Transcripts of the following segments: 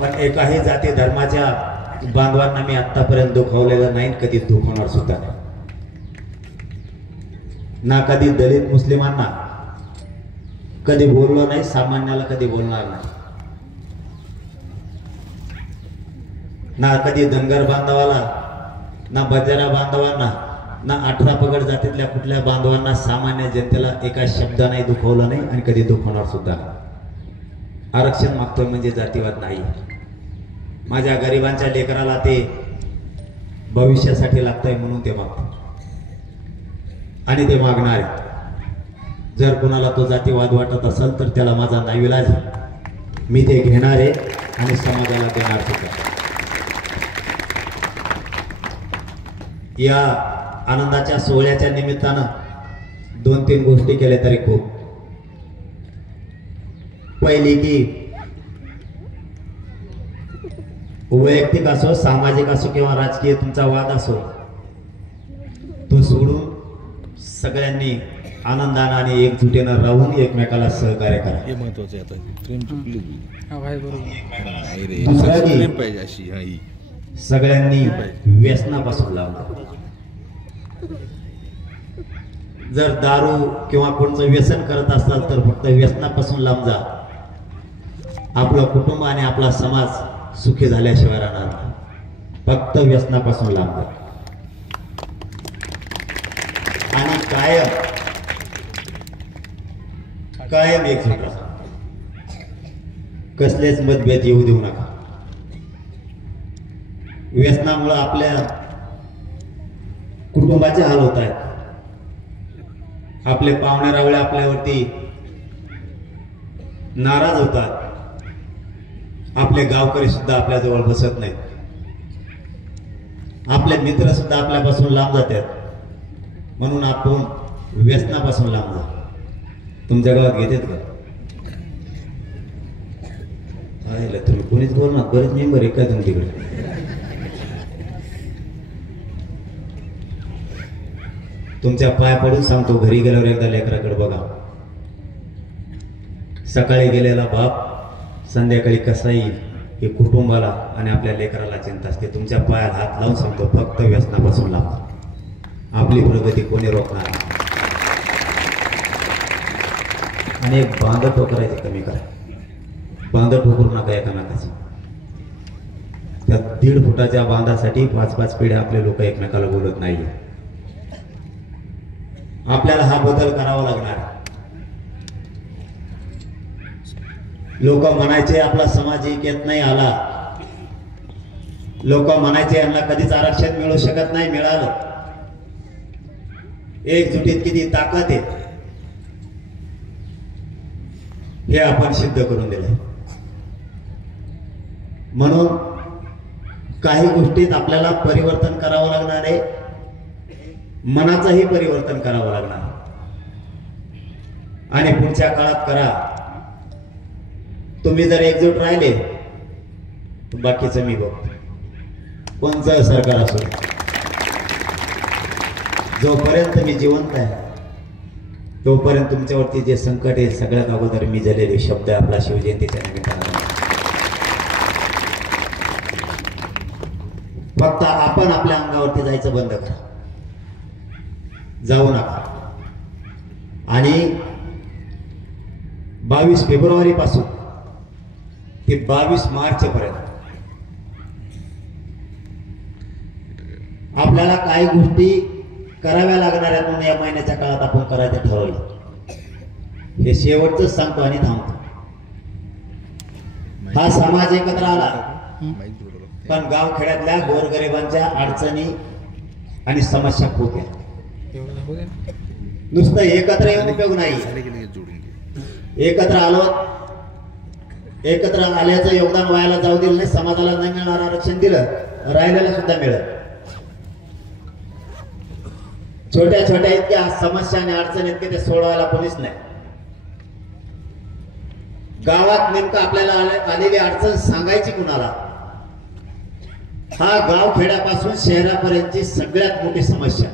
पण एकाही जाती धर्माच्या बांधवांना मी आतापर्यंत दुखावलेलं नाही, कधी दुखवणार सुद्धा नाही. ना कधी दलित मुस्लिमांना कधी बोललो नाही, सामान्याला कधी बोलणार नाही. ना कधी धनगर बांधवाला, ना बजारा बांधवांना, ना 18 पगड जातीतल्या कुठल्या बांधवांना, सामान्य जनतेला एका शब्दाने दुखवलं नाही आणि कधी दुखवणार सुद्धा नाही. आरक्षण मागतोय म्हणजे जातीवाद नाही. माझ्या गरिबांच्या लेकराला ते भविष्यासाठी लागतंय म्हणून ते मागतो आणि ते मागणार. जर कोणाला तो जातीवाद वाटत असेल तर त्याला माझा नाईलाज, मी ते घेणार आहे आणि समाजाला देणार सुद्धा. या आनंदाच्या सोहळ्याच्या निमित्तानं 2-3 गोष्टी केल्या तरी खूप. पहिली की वैयक्तिक असो, सामाजिक असो किंवा राजकीय तुमचा वाद असो, तो सोडून सगळ्यांनी आनंदाने आणि एकजुटीनं राहून एकमेकाला सहकार्य करा. हे महत्वाचं आहे. सगळ्यांनी व्यसनापासून लावलं. जर दारू किंवा कोणतं व्यसन करत असाल तर फक्त व्यसनापासून लांब जा. आपलं कुटुंब आणि आपला समाज सुखी झाल्याशिवाय राहणार नाही. फक्त व्यसनापासून लांब जा आणि कायम एकजूट राहा. कसलेच मतभेद येऊ देऊ नका. व्यसनामुळे आपल्या कुटुंबाचे हाल होत आहेत. आपले पाहुणे रावळे आपल्यावरती नाराज होतात. आपले गावकरी सुद्धा आपल्या जवळ बसत नाहीत. आपले मित्र सुद्धा आपल्यापासून लांब जातात. म्हणून आपण व्यसनापासून लांब जा. तुमच्या गावात घेतात का? तुम्ही कोणीच बोलणार, बरेच मेंबर आहे का तुमच्याकडे? तुमच्या पाय पडून सांगतो, घरी गेल्यावर एकदा लेकराकडे बघा. सकाळी गेलेला बाप संध्याकाळी कसा येईल हे कुटुंबाला आणि आपल्या लेकराला चिंता असते. तुमच्या पायाला हात लावून सांगतो, फक्त व्यसनापासून लांब. आपली प्रगती कोणी रोखणार? आणि एक बांध ठोकरायची कमी करा. बांध ठोकरू नका एकामेकाची. त्या 1.5 फुटाच्या बांधासाठी 5-5 पिढ्या आपले लोक एकमेकाला बोलत नाही. आपल्याला हा बदल करावा लागणार. लोक म्हणायचे आपला समाज ऐक्यात नाही आला. लोक म्हणायचे यांना कधीच आरक्षण मिळू शकत नाही. मिळालं. एकजुटीत किती ताकद आहे हे आपण सिद्ध करून दिले. म्हणून काही गोष्टीत आपल्याला परिवर्तन करावं लागणार आहे. मनाचंही परिवर्तन करावं लागणार आणि पुढच्या काळात करा. तुम्ही जर एकजूट राहिले बाकीचं मी बघतो. कोणचं सरकार असो, जोपर्यंत मी जिवंत आहे तोपर्यंत तुमच्यावरती जे संकट आहे सगळ्यात अगोदर मी झालेले शब्द आपला शिवजयंतीच्या निमित्तानं. फक्त आपण आपल्या अंगावरती जायचं बंद करा. जाऊ नका. आणि 22 फेब्रुवारी पासून ते 22 मार्च पर्यंत आपल्याला काही गोष्टी कराव्या लागणार आहेत. म्हणून या महिन्याच्या काळात आपण करायचं ठरवलं. हे शेवटच सांगतो आणि थांबतो. हा समाज एकत्र आला पण गावखेड्यातल्या गोरगरिबांच्या अडचणी आणि समस्या खूप आहेत. नुसतं एकत्र येऊन उपयोग नाही. एकत्र आलो, एकत्र आल्याचं योगदान व्हायला जाऊ दिलं नाही. समाजाला नाही मिळणार आरक्षण दिलं, राहिलेलं सुद्धा मिळत. छोट्या छोट्या इतक्या समस्या आणि अडचणी इतके ते सोडवायला कोणीच नाही. गावात नेमकं आपल्याला आलेली अडचण सांगायची कुणाला? हा गाव खेड्यापासून शहरापर्यंतची सगळ्यात मोठी समस्या.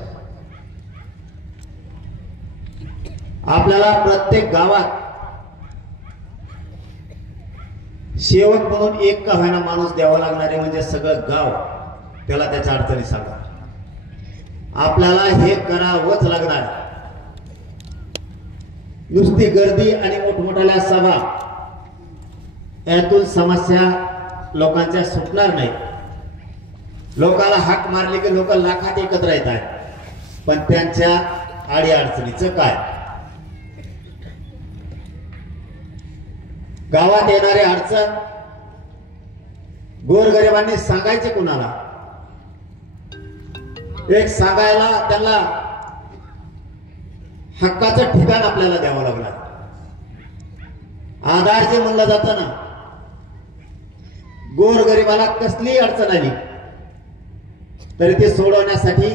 आपल्याला प्रत्येक गावात सेवक म्हणून एक का होईना माणूस द्यावा लागणार आहे, म्हणजे सगळं गाव त्याला त्याच्या अडचणी सांगणार. आपल्याला हे करावंच लागणार. नुसती गर्दी आणि मोठमोठ्या सभा यातून समस्या लोकांच्या सुटणार नाही. लोकांना हाक मारली की लोक लाखात एकत्र येत आहेत, पण त्यांच्या आडी अडचणीचं काय? गावात येणारे अडचण गोरगरिबांनी सांगायचे कुणाला? एक सांगायला त्यांना हक्काचं ठिकाण आपल्याला द्यावं लागणार. आधार जे म्हणलं जातं ना, गोरगरिबाला कसली अडचण आली तरी ते सोडवण्यासाठी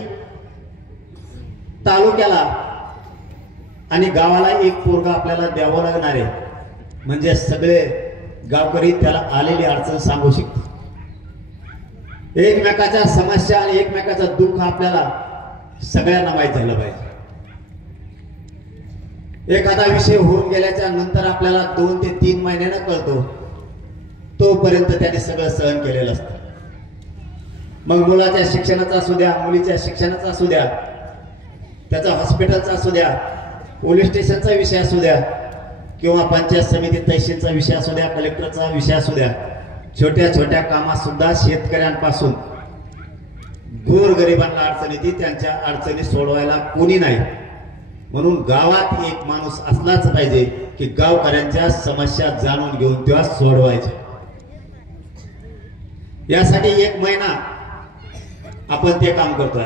तालुक्याला आणि गावाला एक पोरगा आपल्याला द्यावं लागणार आहे, म्हणजे सगळे गावकरी त्याला आलेली अडचण सांगू शकते. एकमेकाच्या समस्या आणि एकमेकाचं दुःख आपल्याला सगळ्यांना माहीत झालं पाहिजे. एखादा विषय होऊन गेल्याच्या नंतर आपल्याला 2 ते 3 महिन्यानं कळतो, तोपर्यंत त्याने सगळं सहन केलेलं असतं. मग मुलाच्या शिक्षणाचा असू द्या, मुलीच्या शिक्षणाचा असू द्या, त्याचा हॉस्पिटलचा असू द्या, पोलीस स्टेशनचा विषय असू द्या, किंवा पंचायत समिती तहसीलचा विषय असू द्या, कलेक्टरचा विषय असू द्या, छोट्या छोट्या कामात सुद्धा शेतकऱ्यांपासून गोरगरिबांना अडचण येते, त्यांच्या अडचणी सोडवायला कोणी नाही. म्हणून गावात एक माणूस असलाच पाहिजे की गावकऱ्यांच्या समस्या जाणून घेऊन तेव्हा सोडवायच्या. यासाठी 1 महिना आपण ते काम करतोय.